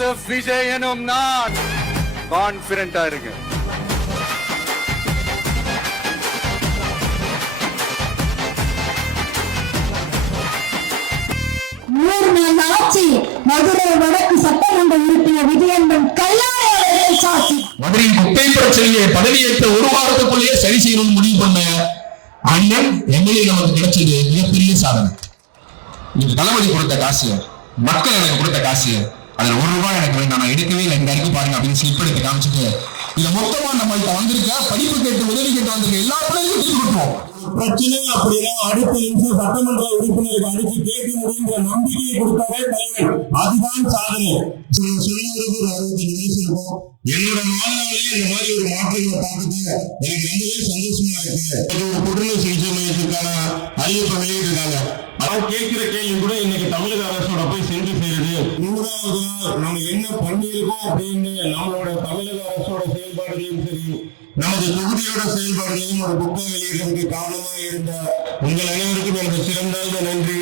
Joseph Vijay எனும் நான் கான்பிடண்டா இருக்கு. ஆட்சி மதுரை வடக்கு சட்டமன்ற உறுப்பினர் விஜயன்பன் கல்யாண சாட்சி. மதுரையின் குப்பை பிரச்சனையை பதவியேற்ற ஒரு வாரத்துக்குள்ளேயே சரி செய்யணும்னு முடிவு பண்ண அண்ணன் எம்எல்ஏ நமக்கு கிடைச்சது மிகப்பெரிய சாதனை. இந்த தளபதி கொடுத்த காசு, மக்கள் எனக்கு கொடுத்த காசு, அதுல ₹1 எனக்கு வேண்டாம், நான் எடுக்கவே இல்லை, இந்த இருக்கு பாருங்க அப்படின்னு ஸ்லிப் எடுத்து காமிச்சிட்டு இத மொத்தமா நம்மள்கிட்ட வந்திருக்க படிப்பு கேட்டு உதவி கேட்டு வந்திருக்க எல்லா பிள்ளைகளும் திருப்பி கொடுப்போம். பிரச்சனை அப்படின்னா அடுத்த நிமிஷம் சட்டமன்ற உறுப்பினருக்கு அடிச்சு கேட்க முடியுங்கிற நம்பிக்கையை கொடுத்தாரே தலைவர், அதுதான் சாதனை. சொல்லுறது ஒரு 65 வயசு இருக்கும். என்னோட வாழ்நாளிலே இந்த மாதிரி ஒரு மாற்றங்களை பார்க்குறது எனக்கு ரொம்பவே சந்தோஷமா இருக்கு. ஒரு புற்றுநோய் சிகிச்சை மையத்திற்கான அறிவிப்பை வெளியிட்டிருக்காங்க. அவன் கேட்கிற கேள்வி கூட இன்னைக்கு தமிழக அரசோட போய் சென்று சேருது. 100வது நாள் நம்ம என்ன பண்ணியிருக்கோம் அப்படின்னு நம்மளோட தமிழக அரசோட செயல்பாடுகளையும் சரி, நமது தொகுதியோட செயல்பாடுகளையும் ஒரு புத்தகம் வெளியிடுறதுக்கு காரணமாக இருந்த உங்கள் அனைவருக்கும் எனது சிறந்த நன்றி.